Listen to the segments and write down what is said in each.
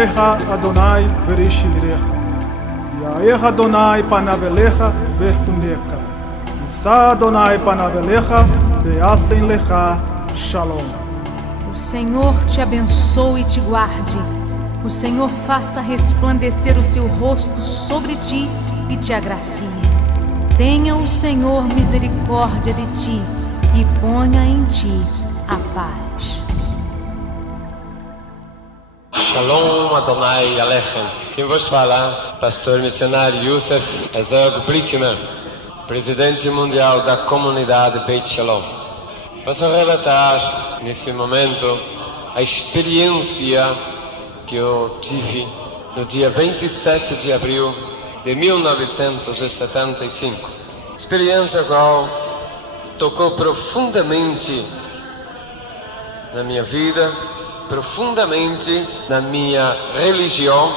Yehivecha Adonai verishimirecha. Yaech Adonai panavelecha verchuneka. Issa Adonai panavelecha veasen lecha shalom. O Senhor te abençoe e te guarde. O Senhor faça resplandecer o seu rosto sobre ti e te agracie. Tenha o Senhor misericórdia de ti e ponha em ti a paz. Shalom Adonai Alechem. Quem vos fala, pastor missionário Youssef Herzog Blittimer, presidente mundial da comunidade Beit Shalom. Posso relatar nesse momento a experiência que eu tive no dia 27 de abril de 1975. Experiência qual tocou profundamente na minha vida, profundamente na minha religião,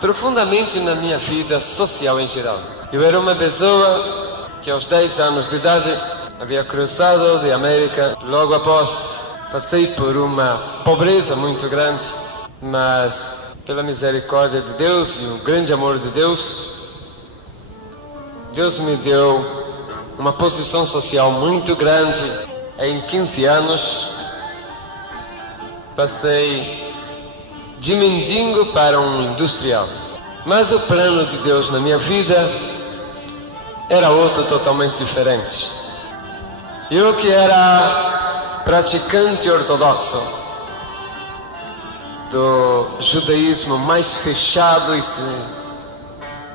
profundamente na minha vida social em geral. Eu era uma pessoa que aos 10 anos de idade havia cruzado de América. Logo após passei por uma pobreza muito grande, mas pela misericórdia de Deus e o grande amor de Deus, Deus me deu uma posição social muito grande. Em 15 anos passei de mendigo para um industrial. Mas o plano de Deus na minha vida era outro, totalmente diferente. Eu que era praticante ortodoxo do judaísmo mais fechado e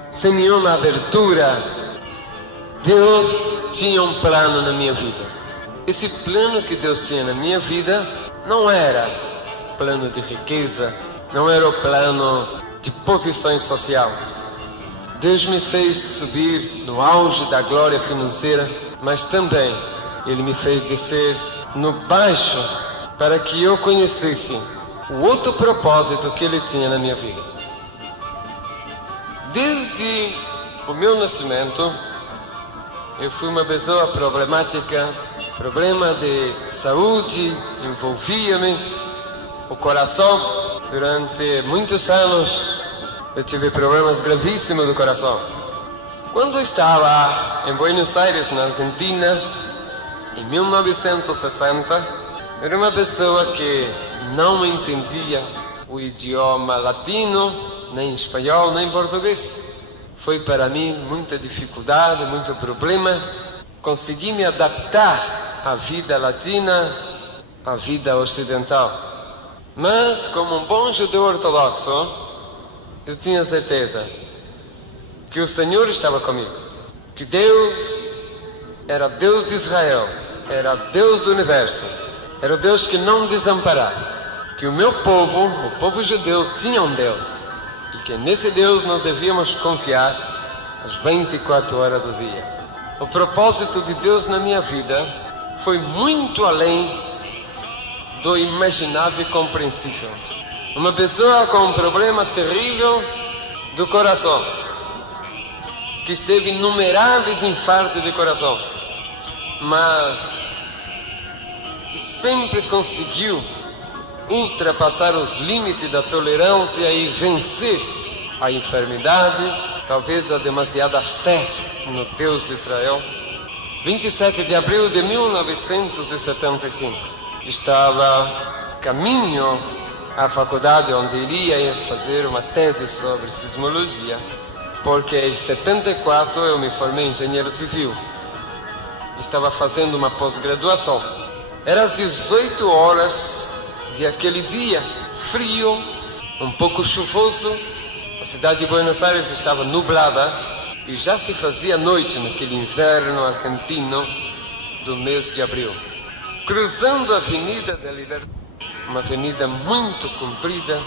sem nenhuma abertura, Deus tinha um plano na minha vida. Esse plano que Deus tinha na minha vida não era plano de riqueza, não era o plano de posição social. Deus me fez subir no auge da glória financeira, mas também Ele me fez descer no baixo para que eu conhecesse o outro propósito que Ele tinha na minha vida. Desde o meu nascimento, eu fui uma pessoa problemática, problema de saúde envolvia-me, o coração. Durante muitos anos eu tive problemas gravíssimos do coração. Quando eu estava em Buenos Aires, na Argentina, em 1960, era uma pessoa que não entendia o idioma latino, nem espanhol, nem português. Foi para mim muita dificuldade, muito problema. Consegui me adaptar à vida latina, à vida ocidental. Mas, como um bom judeu ortodoxo, eu tinha certeza que o Senhor estava comigo, que Deus era Deus de Israel, era Deus do universo, era o Deus que não desamparava, que o meu povo, o povo judeu, tinha um Deus e que nesse Deus nós devíamos confiar as 24 horas do dia. O propósito de Deus na minha vida foi muito além do imaginável e compreensível. Uma pessoa com um problema terrível do coração, que esteve inumeráveis infartos de coração, mas que sempre conseguiu ultrapassar os limites da tolerância e vencer a enfermidade, talvez a demasiada fé no Deus de Israel. 27 de abril de 1975, estava caminho à faculdade onde iria fazer uma tese sobre sismologia, porque em 74 eu me formei engenheiro civil. Estava fazendo uma pós-graduação. Era às 18 horas de aquele dia, frio, um pouco chuvoso. A cidade de Buenos Aires estava nublada e já se fazia noite naquele inverno argentino do mês de abril. Cruzando a Avenida da Liberdade, uma avenida muito comprida,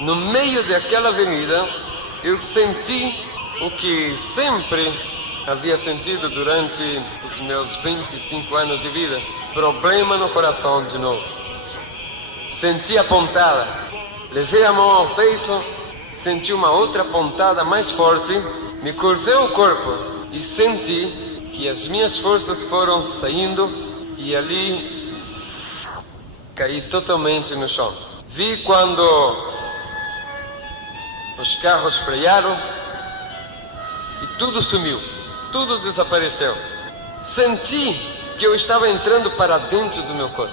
no meio daquela avenida eu senti o que sempre havia sentido durante os meus 25 anos de vida: problema no coração de novo. Senti a pontada, levei a mão ao peito, senti uma outra pontada mais forte, me curvei o corpo e senti que as minhas forças foram saindo e ali caí totalmente no chão. Vi quando os carros frearam e tudo sumiu, tudo desapareceu. Senti que eu estava entrando para dentro do meu corpo.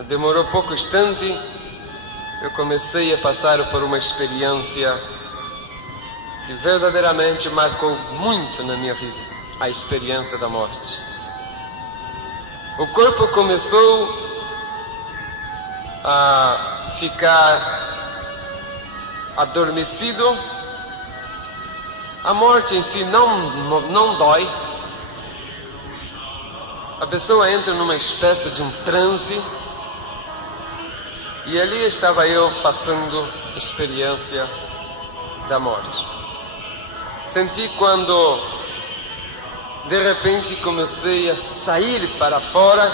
Demorou pouco instante, eu comecei a passar por uma experiência que verdadeiramente marcou muito na minha vida, a experiência da morte. O corpo começou a ficar adormecido. A morte em si não dói. A pessoa entra numa espécie de um transe. E ali estava eu passando a experiência da morte. Senti quando de repente comecei a sair para fora,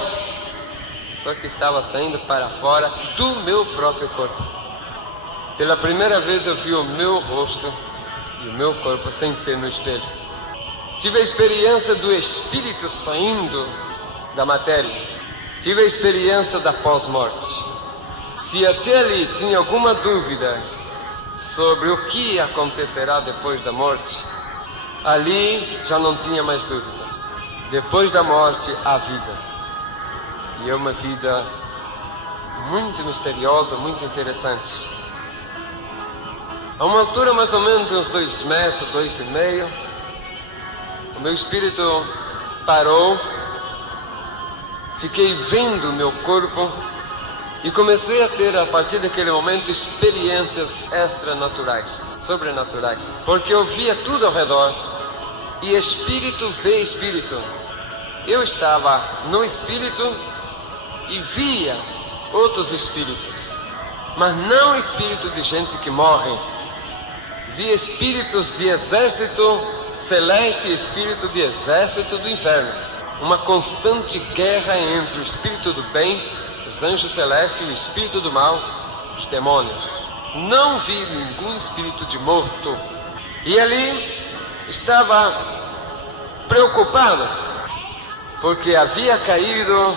só que estava saindo para fora do meu próprio corpo. Pela primeira vez eu vi o meu rosto e o meu corpo sem ser no espelho. Tive a experiência do espírito saindo da matéria. Tive a experiência da pós-morte. Se até ali tinha alguma dúvida sobre o que acontecerá depois da morte, ali já não tinha mais dúvida. Depois da morte, há vida. E é uma vida muito misteriosa, muito interessante. A uma altura mais ou menos de uns 2 metros, 2,5, o meu espírito parou, fiquei vendo o meu corpo e comecei a ter, a partir daquele momento, experiências extranaturais, sobrenaturais. Porque eu via tudo ao redor e espírito vê espírito. Eu estava no espírito e via outros espíritos, mas não espírito de gente que morre. Via espíritos de exército celeste e espírito de exército do inferno. Uma constante guerra entre o espírito do bem, os anjos celestes, e o espírito do mal, os demônios. Não vi nenhum espírito de morto. E ali estava preocupado, porque havia caído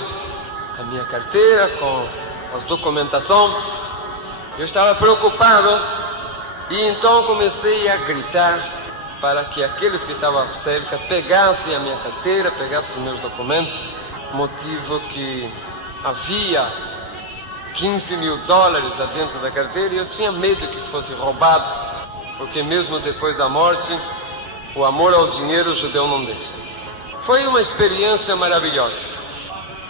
a minha carteira com as documentações. Eu estava preocupado e então comecei a gritar para que aqueles que estavam cerca pegassem a minha carteira, pegassem os meus documentos. Motivo que havia $15.000 dentro da carteira e eu tinha medo que fosse roubado, porque mesmo depois da morte, o amor ao dinheiro o judeu não deixa. Foi uma experiência maravilhosa.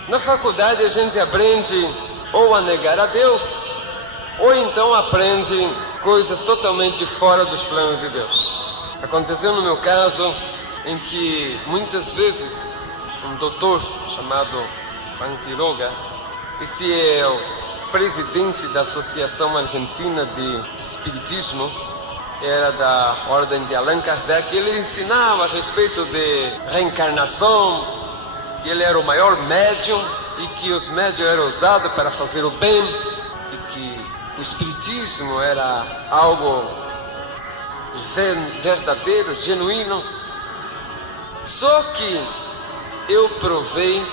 Na faculdade a gente aprende ou a negar a Deus, ou então aprende coisas totalmente fora dos planos de Deus. Aconteceu no meu caso em que muitas vezes um doutor chamado Juan Quiroga, este é o presidente da Associação Argentina de Espiritismo, era da ordem de Allan Kardec. Ele ensinava a respeito de reencarnação, que ele era o maior médium e que os médiums eram usados para fazer o bem e que o espiritismo era algo verdadeiro, genuíno. Só que eu provei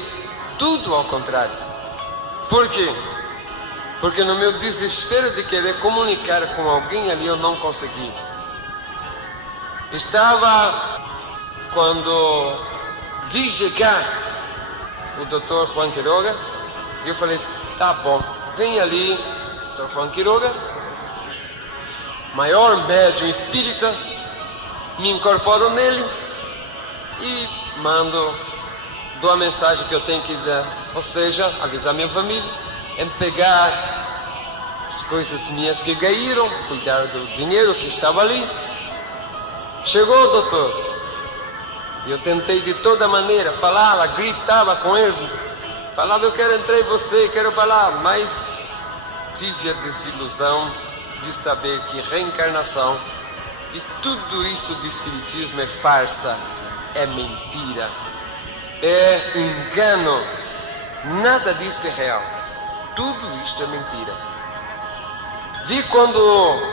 tudo ao contrário. Por quê? Porque no meu desespero de querer comunicar com alguém ali, eu não consegui. Estava quando vi chegar o Dr. Juan Quiroga, e eu falei, tá bom, vem ali, Dr. Juan Quiroga, maior médium espírita, me incorporo nele e dou a mensagem que eu tenho que dar, ou seja, avisar minha família, em pegar as coisas minhas que caíram, cuidar do dinheiro que estava ali. Chegou o doutor, e eu tentei de toda maneira, falava, gritava com ele, falava, eu quero entrar em você, quero falar, mas tive a desilusão de saber que reencarnação e tudo isso de espiritismo é farsa, é mentira, é engano, nada disso é real, tudo isto é mentira. Vi quando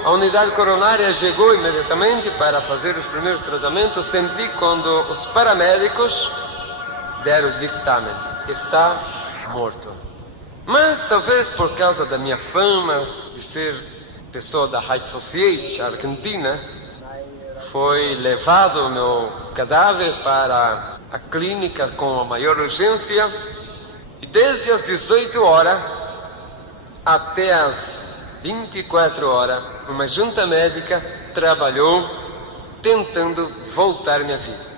a unidade coronária chegou imediatamente para fazer os primeiros tratamentos, senti quando os paramédicos deram o dictamen, está morto. Mas talvez por causa da minha fama de ser pessoa da High Society Argentina, foi levado o meu cadáver para a clínica com a maior urgência e desde as 18 horas até as 24 horas, uma junta médica trabalhou tentando voltar minha vida.